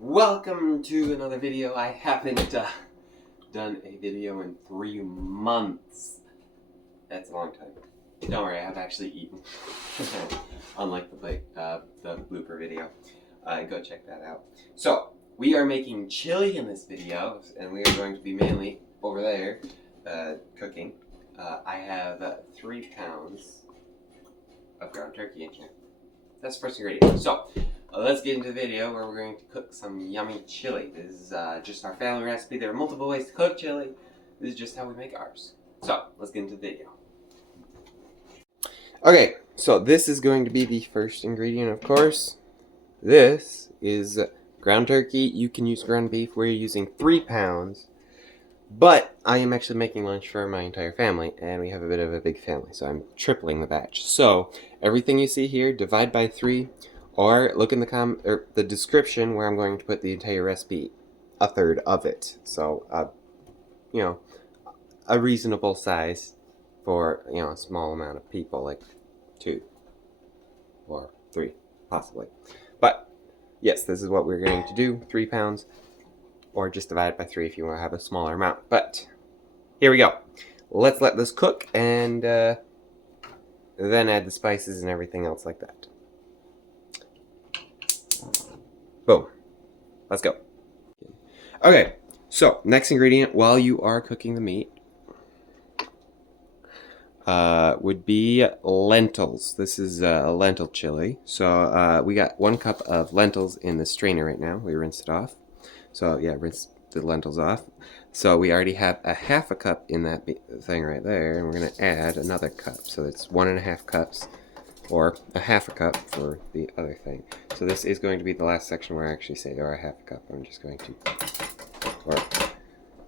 Welcome to another video. I haven't done a video in 3 months. That's a long time. Don't worry, I've actually eaten. Unlike the blooper video. Go check that out. So, we are making chili in this video, and we are going to be mainly over there cooking. I have 3 pounds of ground turkey in here. That's the first ingredient. So, let's get into the video where we're going to cook some yummy chili. This is just our family recipe. There are multiple ways to cook chili. This is just how we make ours. So, let's get into the video. Okay, so this is going to be the first ingredient, of course. This is ground turkey. You can use ground beef. We're using 3 pounds. But I am actually making lunch for my entire family, and we have a bit of a big family, so I'm tripling the batch. So, everything you see here, divide by 3, or look in the description where I'm going to put the entire recipe, a third of it. So, you know, a reasonable size for, a small amount of people, like 2 or 3, possibly. But, yes, this is what we're going to do, 3 pounds. Or just divide it by 3 if you want to have a smaller amount. But here we go. Let's let this cook and then add the spices and everything else like that. Boom. Let's go. Okay, so next ingredient while you are cooking the meat would be lentils. This is a lentil chili. So we got 1 cup of lentils in the strainer right now. We rinsed it off. So yeah, rinse the lentils off. So we already have a half a cup in that thing right there, and we're going to add another cup. So it's 1.5 cups, or a half a cup for the other thing. So this is going to be the last section where I actually say, or a half a cup. I'm just going to, or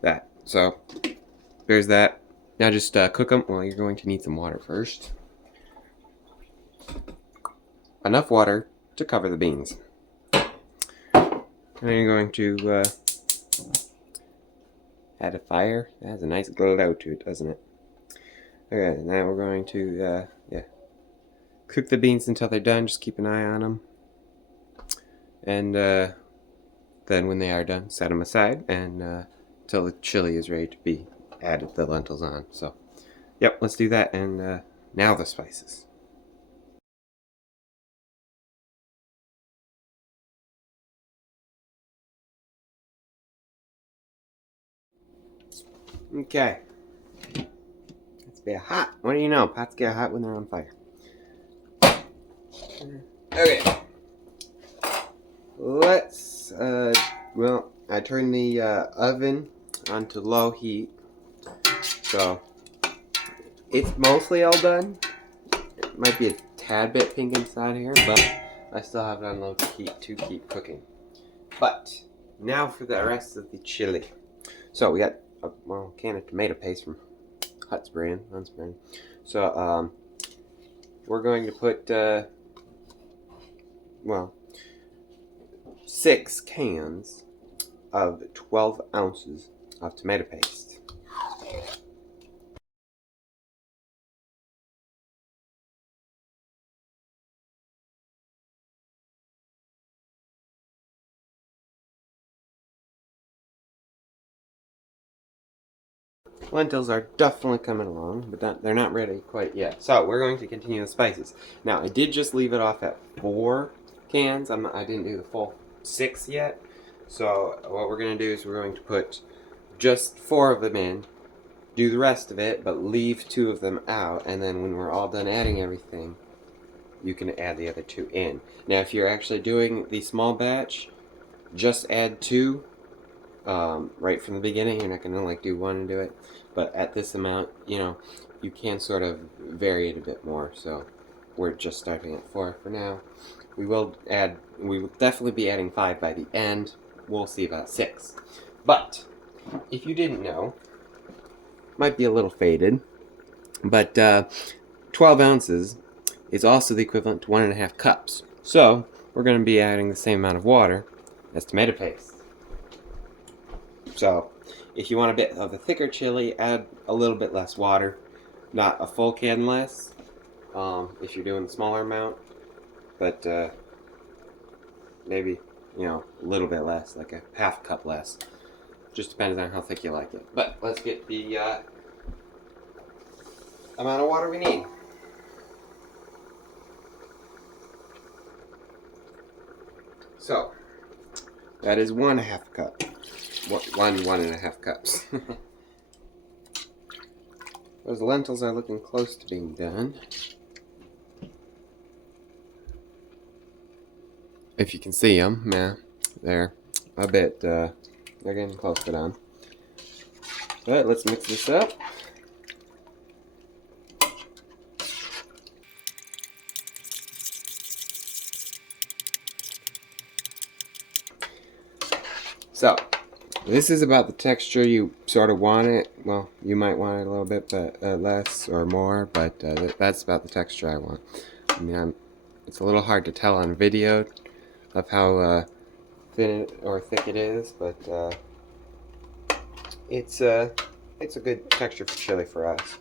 that. So there's that. Now just cook them. Well, you're going to need some water first. Enough water to cover the beans. And then you're going to add a fire. It has a nice glow to it, doesn't it? Okay, now we're going to, cook the beans until they're done. Just keep an eye on them. And then when they are done, set them aside and until the chili is ready to be added the lentils on. So, yep, let's do that. And now the spices. Okay. Let's be hot. What do you know? Pots get hot when they're on fire. Okay. Let's, well, I turned the oven onto low heat. So, it's mostly all done. It might be a tad bit pink inside here, but I still have it on low heat to keep cooking. But, now for the rest of the chili. So, we got a can of tomato paste from Hunt's brand. So, we're going to put, 6 cans of 12 ounces of tomato paste. Lentils are definitely coming along, but they're not ready quite yet. So we're going to continue the spices. Now I did just leave it off at 4 cans. I didn't do the full 6 yet. So what we're going to do is we're going to put just 4 of them in, do the rest of it, but leave 2 of them out, and then when we're all done adding everything, you can add the other 2 in. Now if you're actually doing the small batch, just add 2 right from the beginning. You're not going to do 1 and do it. But at this amount, you can sort of vary it a bit more. So we're just starting at 4 for now. We will definitely be adding 5 by the end. We'll see about 6. But if you didn't know, might be a little faded, but 12 ounces is also the equivalent to 1.5 cups. So we're going to be adding the same amount of water as tomato paste. So if you want a bit of a thicker chili, add a little bit less water. Not a full can less, if you're doing a smaller amount. But maybe you know, a little bit less, like a half cup less. Just depends on how thick you like it. But let's get the amount of water we need. So, that is 1/2 cup. 1.5 cups. Those lentils are looking close to being done. If you can see them, yeah, they're a bit, they're getting close to done. But let's mix this up. So, this is about the texture you sort of want it. Well, you might want it a little bit but less or more, but that's about the texture I want. I mean, it's a little hard to tell on video of how thin or thick it is, but it's a good texture for chili for us.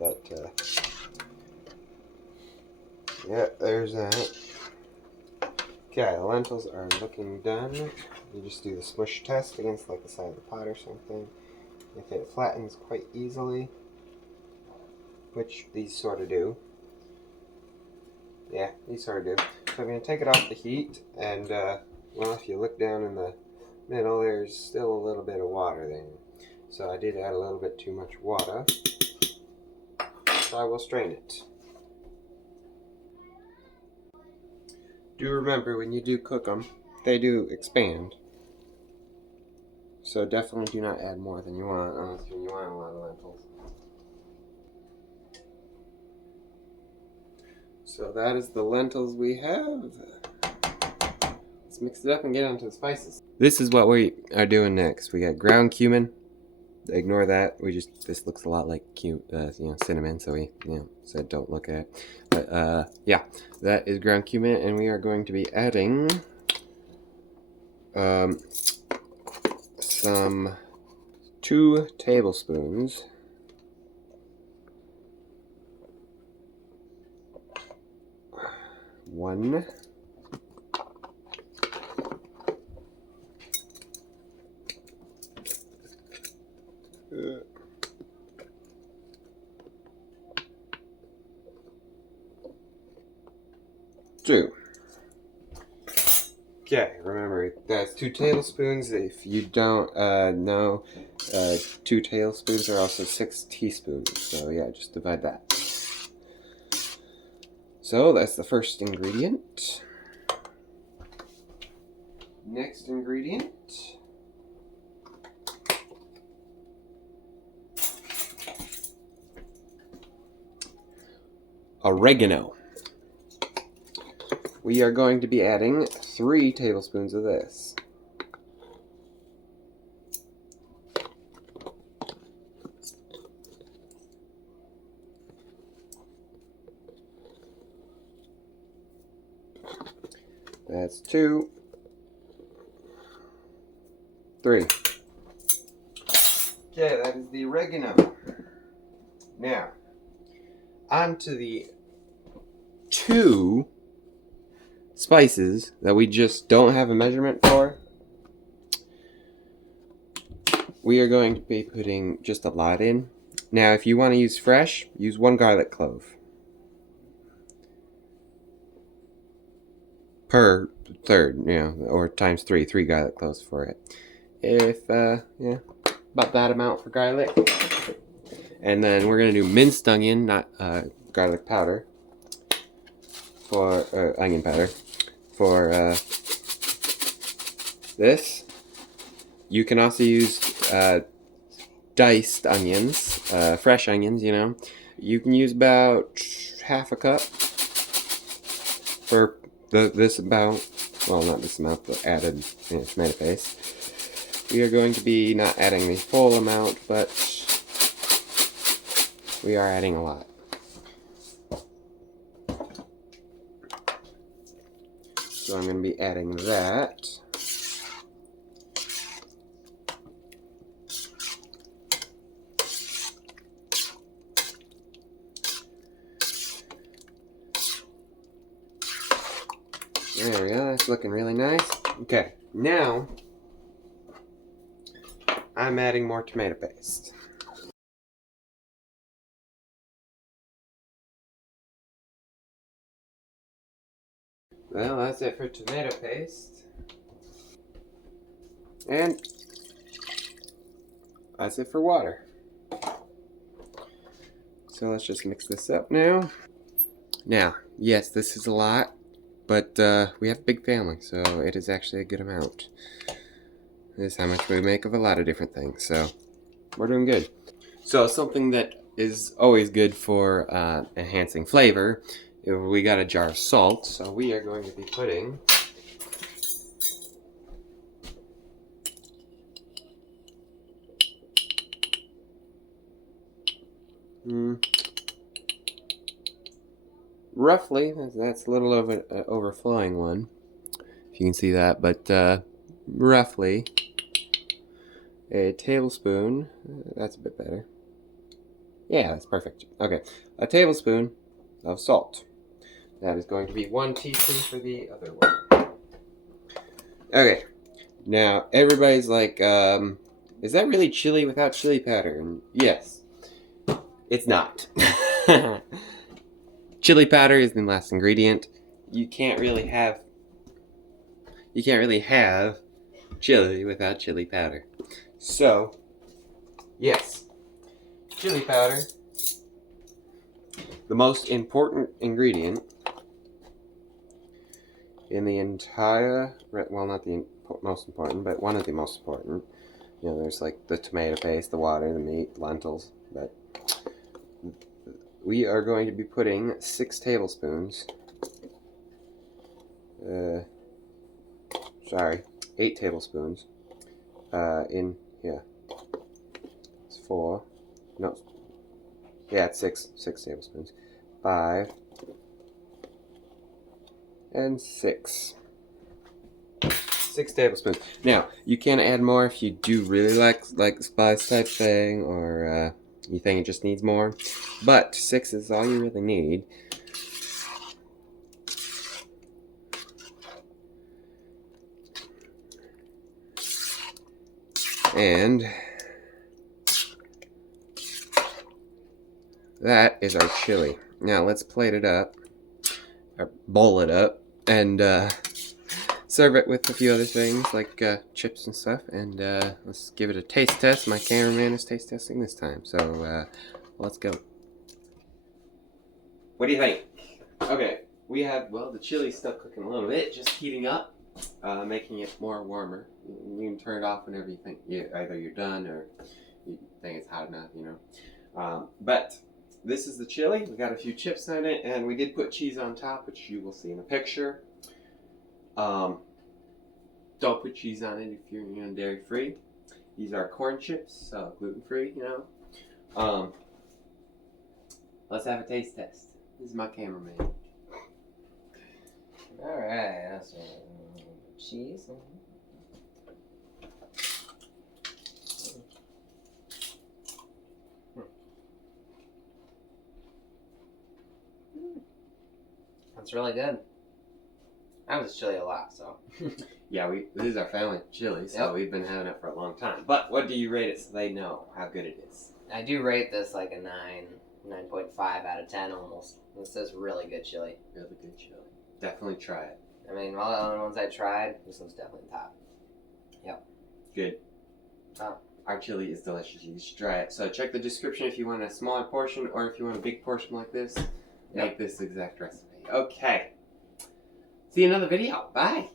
But yeah, there's that. Okay, the lentils are looking done. You just do the smush test against like the side of the pot or something. If it flattens quite easily, which these sort of do. Yeah, these sort of do. So I'm going to take it off the heat, and well, if you look down in the middle, there's still a little bit of water there. So I did add a little bit too much water. So I will strain it. Do remember, when you do cook them, they do expand. So definitely do not add more than you want, unless you want a lot of lentils. So that is the lentils we have. Let's mix it up and get onto the spices. This is what we are doing next. We got ground cumin. Ignore that. This looks a lot like cinnamon, so we said don't look at it. But yeah, that is ground cumin, and we are going to be adding some 2 tablespoons one two. Okay, remember that's 2 tablespoons. If you don't know, 2 tablespoons are also 6 teaspoons. So yeah, just divide that. So that's the first ingredient. Next ingredient. Oregano. We are going to be adding 3 tablespoons of this. That's 2, 3. Okay, that is the oregano. Now, on to the 2 spices that we just don't have a measurement for. We are going to be putting just a lot in. Now, if you want to use fresh, use 1 garlic clove per third, or times 3 garlic cloves for it. If about that amount for garlic. And then we're gonna do minced onion, not garlic powder, for onion powder for this. You can also use diced onions, fresh onions. You can use about 1/2 cup for this amount. Well, not this amount, but added tomato paste. We are going to be not adding the full amount, but we are adding a lot. So I'm going to be adding that. There we go. That's looking really nice. Okay, now I'm adding more tomato paste. Well, that's it for tomato paste. And that's it for water. So let's just mix this up now. Now, yes, this is a lot, but we have a big family, so it is actually a good amount. This is how much we make of a lot of different things, so we're doing good. So something that is always good for enhancing flavor, we got a jar of salt, so we are going to be putting roughly, that's a little overflowing one, if you can see that, but roughly a tablespoon, that's a bit better. Yeah, that's perfect. Okay, a tablespoon of salt. That is going to be 1 teaspoon for the other one. Okay, now everybody's like, is that really chili without chili powder? And yes, it's not. Chili powder is the last ingredient. You can't really have chili without chili powder. So, yes, chili powder, the most important ingredient in the entire, well, not the most important, but one of the most important. You know, there's like the tomato paste, the water, the meat, lentils, but we are going to be putting 6 tablespoons, 8 tablespoons in here. It's 4, no, yeah, it's 6 tablespoons. 5 and 6. 6 tablespoons. Now, you can add more if you do really like spice type thing, or you think it just needs more. But 6 is all you really need. And that is our chili. Now let's plate it up, or bowl it up, and serve it with a few other things like chips and stuff. And let's give it a taste test. My cameraman is taste testing this time, so let's go. What do you think? Okay, we have, well, the chili's still cooking a little bit, just heating up, making it more warmer. You can turn it off whenever you think either you're done or you think it's hot enough, you know. But this is the chili. We got a few chips on it, and we did put cheese on top, which you will see in a picture. Don't put cheese on it if you're dairy free. These are corn chips, so gluten free, you know. Let's have a taste test. This is my cameraman. Alright, that's cheese. That's really good. I was chili a lot, so. Yeah, this is our family chili, so We've been having it for a long time. But what do you rate it so they know how good it is? I do rate this like a 9.5 out of 10 almost. This is really good chili. Really good chili. Definitely try it. I mean, all the other ones I tried, this one's definitely top. Yep. Good. Our chili is delicious. You should try it. So check the description if you want a smaller portion, or if you want a big portion like this, make this exact recipe. Okay. See you in another video. Bye.